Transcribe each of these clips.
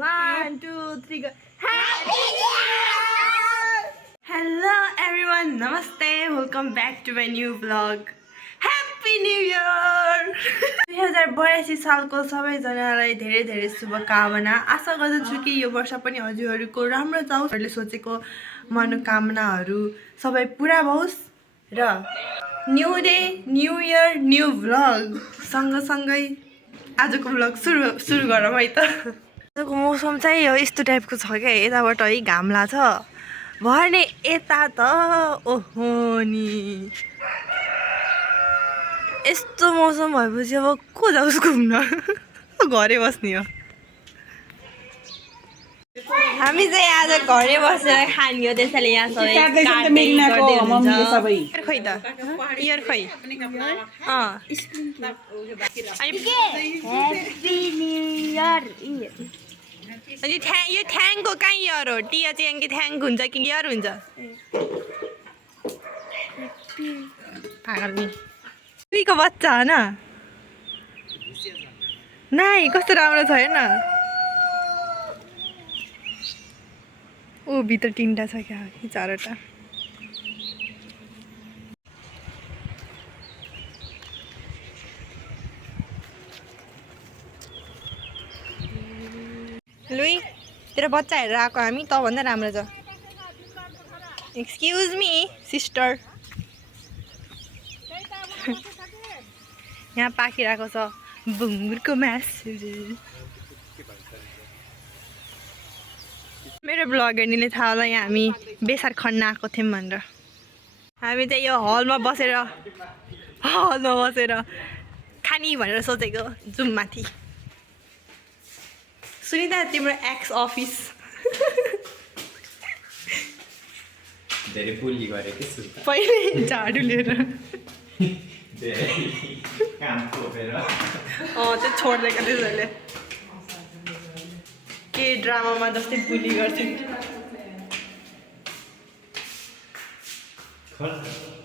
1, 2, 3, go. Happy New Year! Hello everyone, namaste. Welcome back to my new vlog. Happy New Year! 2082 सालको सबैजनालाई धेरै धेरै शुभकामना। आशा गर्दछु कि यो वर्ष पनि हजुरहरूको राम्रो जाओस्।हरूले सोचेको मनोकामनाहरू सबै पुरा होस् र new day, new year, new vlog सँगसँगै आजको भ्लग सुरु गरौँ है त। आजको मौसम चाहिँ यो यस्तो टाइपको छ क्या, यताबाट है घाम लाग्छ भने यता त ओहो नि यस्तो मौसम भएपछि अब को जाओस् घुम्न, घरै बस्ने हो। हामी चाहिँ आज घरै बसेर खाने हो, त्यसैले यहाँ सबै खै त इयर खै अनि यो थ्याङको कहाँ इयर हो? टिया चाहिँ कि थ्याङ हुन्छ कि इयर हुन्छ? पागल नि तुईको बच्चा हो न नाइ, कस्तो राम्रो छ हेर्न। ओ भित्र तिनवटा छ क्या, कि चारवटा। लुई तेरो बच्चा हेरेर आएको हामी, तँभन्दा राम्रो छ। Excuse me sister. यहाँ पाकिरहेको छ बुङ्गुरको मासु। मेरो ब्लग हेर्नेले थाहा होला यहाँ हामी बेसार खन्न आएको थियौँ भनेर। हामी चाहिँ यो हलमा बसेर खानी भनेर सोचेको। जाउँ माथि। सुनिता तिम्रो एक्स अफिस धेरै पुली गरे के छु पहिले झाडु लिएर काम थोपेर त्यो छोडिदिएको त्यसैले के ड्रामामा जस्तै पुली गर्थ्यो।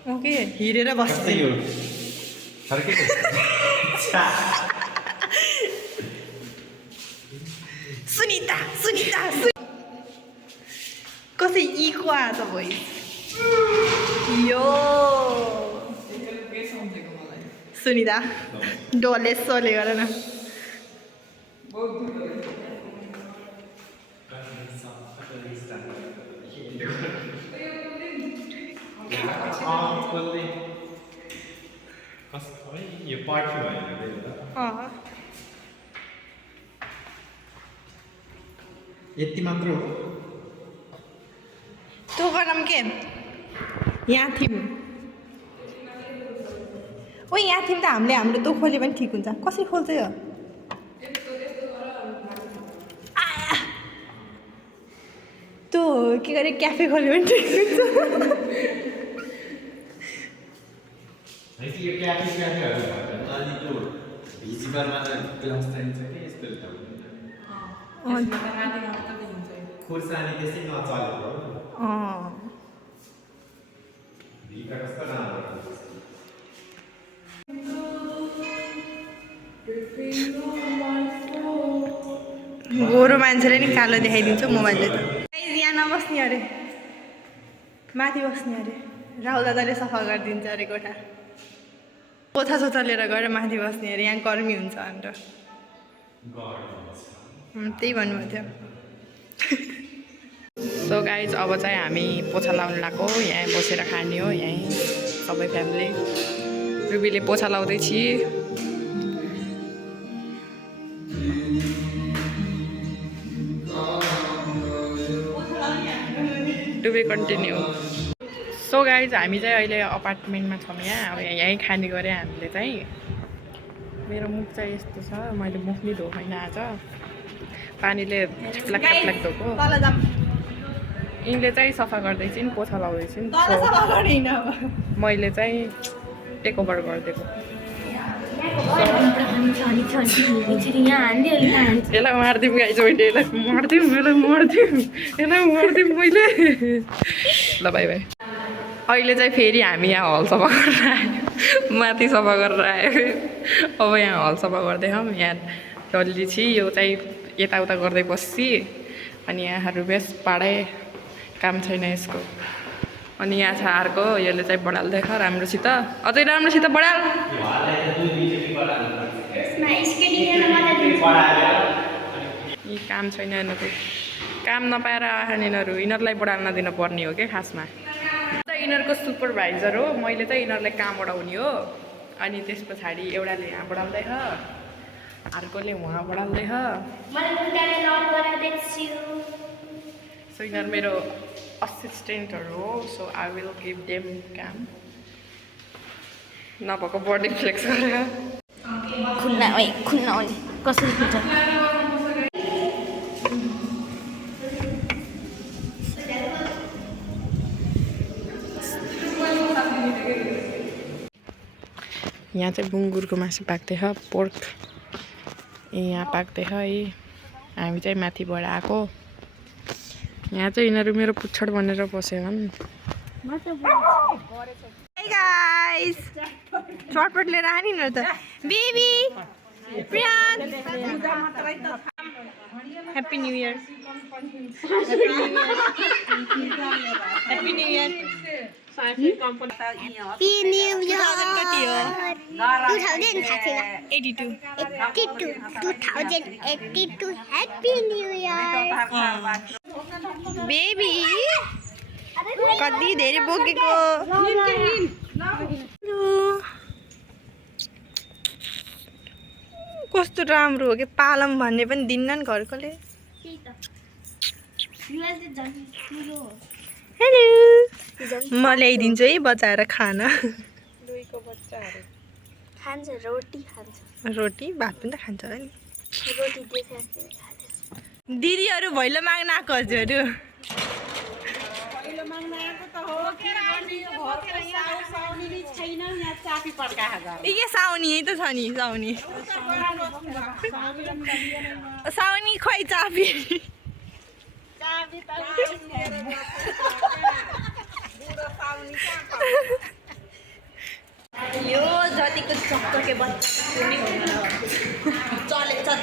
ओके हिँडेर बस्छ यो फर्के सुनिता सुनिता कसै इको आएछ भइ यो सुनिता डोले सोले गर न। यो पार्टी भयो यति मात्र हो। तँ गरम के यहाँ थियौँ ओ यहाँ थियौँ त हामीले। हाम्रो तँ खोल्यो भने ठिक हुन्छ। कसरी खोल्छ यो? तँ के गरे क्याफे खोल्यो भने ठिक हुन्छ। खुर्सानी त्यसै नचलेको गोरो मान्छेले नि कालो देखाइदिन्छ मोबाइलले त। यहाँ नबस्ने अरे, माथि बस्ने अरे। राहुल दादाले सफा गरिदिन्छ अरे कोठा। पोथा सोथा लिएर गएर माथि बस्ने अरे, यहाँ गर्मी हुन्छ भनेर। त्यही भन्नुभएको थियो। सो गाइज अब चाहिँ हामी पोछा लाउनु लगाएको। यहाँ बसेर खाने हो, यहीँ सबै फ्यामिली। रुबीले पोछा लाउँदैछ। To be continued. So guys हामी चाहिँ अहिले अपार्टमेन्टमा छौँ यहाँ। अब यहीँ खाने गऱ्यो हामीले चाहिँ। मेरो मुख चाहिँ यस्तो छ, मैले मुख नि धोएको छैन आज, पानीले फ्ल्याक फ्ल्याक धोएको। यिनले चाहिँ सफा गर्दैछन्, पोछा लाउँदैछन्। मैले चाहिँ टेक ओभर गरिदिएको। यसलाई मारिदिउँ गाइज, मैले यसलाई मारिदिउँ मैले। ल बाई बाई। अहिले चाहिँ फेरि हामी यहाँ हल सफा गरेर आयो, माथि सफा गरेर आयो। अब यहाँ हल सफा गर्दैछौँ। यहाँ डल्ली छि यो चाहिँ यताउता गर्दै बस्सी अनि यहाँ रुबेस पाडे काम छैन यसको अनि यहाँ छ अर्को यसले चाहिँ बढाल्दैछ राम्रोसित अझै राम्रोसित बढाल यी काम छैन यिनीहरू काम नपाएर आएछन् यिनीहरूलाई बढाल्न दिन पर्ने हो क्या खासमा यिनीहरूको सुपरभाइजर हो मैले चाहिँ यिनीहरूलाई काम बढाउने हो अनि त्यस पछाडि एउटाले यहाँ बढाल्दैछ अर्कोले उहाँ बढाल्दैछ सो यिनीहरू मेरो असिस्टेन्टहरू हो so I will give them काम नभएको बडी फ्लेक्स गरेर खुल्ला कसरी खुल्छ यहाँ चाहिँ बुङ्गुरको मासु पाक्दैछ पोर्क यहाँ पाक्दैछ है हामी चाहिँ माथिबाट आएको यहाँ चाहिँ यिनीहरू मेरो पुच्छड बनेर बसेछन् Hey guys! चटपट लिएर आनी न त baby Priyan happy new year happy new year Happy New Year. 82 2082. Happy New Year. Baby कति धेरै बोकेको कस्तो राम्रो हो कि पालम भन्ने पनि दिन्नन् घरकोले हेलो म ल्याइदिन्छु है बचाएर खाना दुईको बच्चाहरू खान्छ रोटी खान्छ रोटी भात पनि त खान्छ होला नि रोटी देखाएको दिदीहरू भैलो माग्न आएको हजुरहरू के साउनी यही त छ नि साउनी साउनी खोइ चापी यो जतिको चक्के बच्चा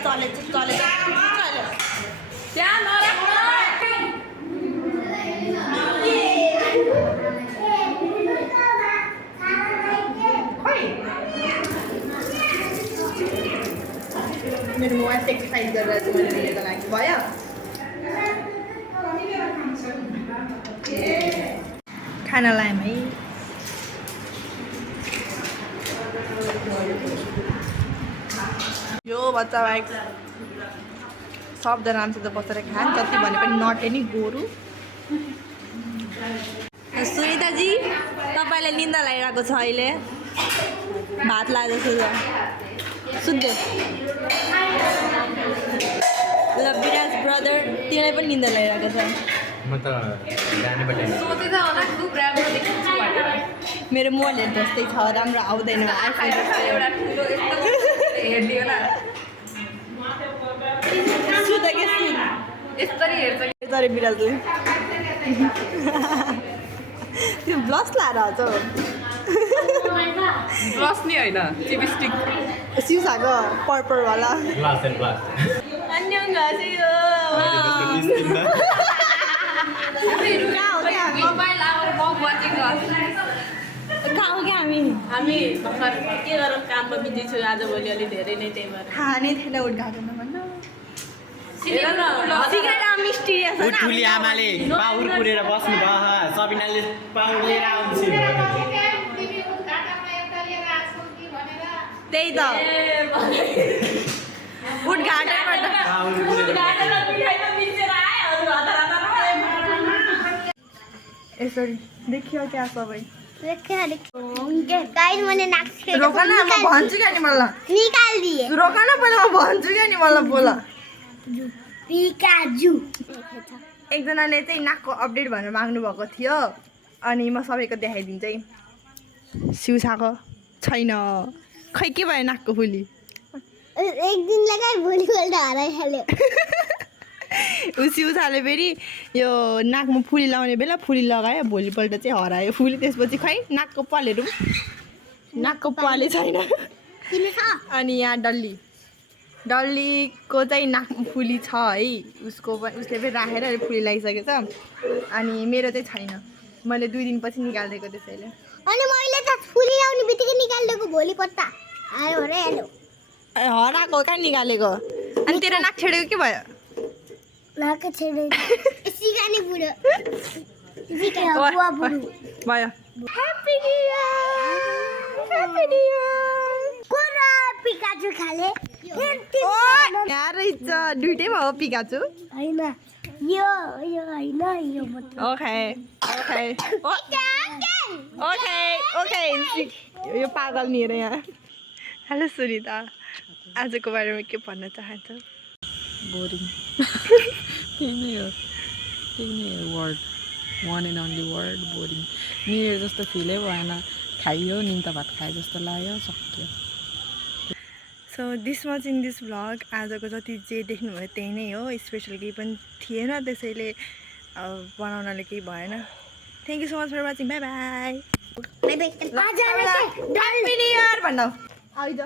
चलेछ त्यहाँ मेरो मोबाइल एक्सर्साइज गरेर चाहिँ मैले लिएको लागि भयो खाना लायौँ है यो बच्चा बाहेक सबजना राम्रोसित बसेर खान जति भने पनि नटे नि गोरु सुनिताजी तपाईँलाई निन्दा लागिरहेको छ अहिले भात लाग्यो जस्तो सुन्दै ल विराज ब्रदर तिमीलाई पनि निन्दा लागिरहेको छ म त मेरो मोबाइल जस्तै छ राम्रो आउँदैन आइफोन जस्तै सुत के यसरी हेर्छ सरी बिराजले त्यो ब्लस लाएर छ ब्लस नि होइन लिपस्टिक सिउसाको पर्पलवाला ग्लास एन्ड ग्लास अन्य गासियो मोबाइल आवर बहुत वाचिङ कहाँ हो क्या हामी भर्खर के गरौँ काममा बिजी छु आजभोलि अलि धेरै नै त्यही भएर खाने थिएन उद्घाटन भन्नु हेर न सिक्रेट मिस्टिरियस हो ठुली आमाले पाउर पुरेर बस्नु भयो सबिनाले पाउर लिएर आउँछु त्यही त उद्घाटनबाट यसरी देखियो क्या सबै गाइस मैंने नाक से रोक न म भन्छु क्या नि मलाई निकाल दिए रोक न पहिला म भन्छु क्या नि मलाई बोल पिकाजु एकजनाले चाहिँ नाकको अपडेट भनेर माग्नु भएको थियो अनि म सबैको देखाइदिन्छु है सिउसाको छैन खै के भयो नाकको फुली एक दिन लगाए भोलिपल्ट हराइहाल्यो ऊ सिउसाले फेरि यो नाकमा फुली लाउने बेला फुली लगायो भोलिपल्ट चाहिँ हरायो फुली त्यसपछि खै नाकको पालहरू नाकको पाले छैन किन छ अनि यहाँ डल्ली डल्लीको चाहिँ नाक फुली छ है उसको उसले पनि राखेर अहिले फुली लगाइसकेछ अनि मेरो चाहिँ छैन मैले 2 दिनपछि निकालिदिएको त्यसैले अनि मैले त फुली आउने बित्तिकै निकालिदिएको भोलिपल्ट आयो रे हेलो हराएको कहाँ निकालेको अनि तेरो नाक छेडेको के भयो नाक छेडे सिगानी बुढो सिके बुवा बुढो भयो ह्याप्पी न्यू इयर कोरा पिकाचु खाले यहाँ रहेछ दुइटैमा हो पिकाचु हैन यो हैन यो मात्र ओके ओके ओके ओके यो पागल नि हेर यहाँ हेलो सुनिता आजको बारेमा के भन्न चाहन्छौ बोरिङ त्यही नै हो word one and only word boring new year जस्तो फिलै भएन खाइयो निम्ता भात खाए जस्तो लाग्यो सक्यो so this was in this vlog आजको जति जे देख्नुभयो त्यही नै हो स्पेसल केही पनि थिएन त्यसैले बनाउनले केही भएन thank you so much for watching bye bye bye bye happy new year भन्नु आइज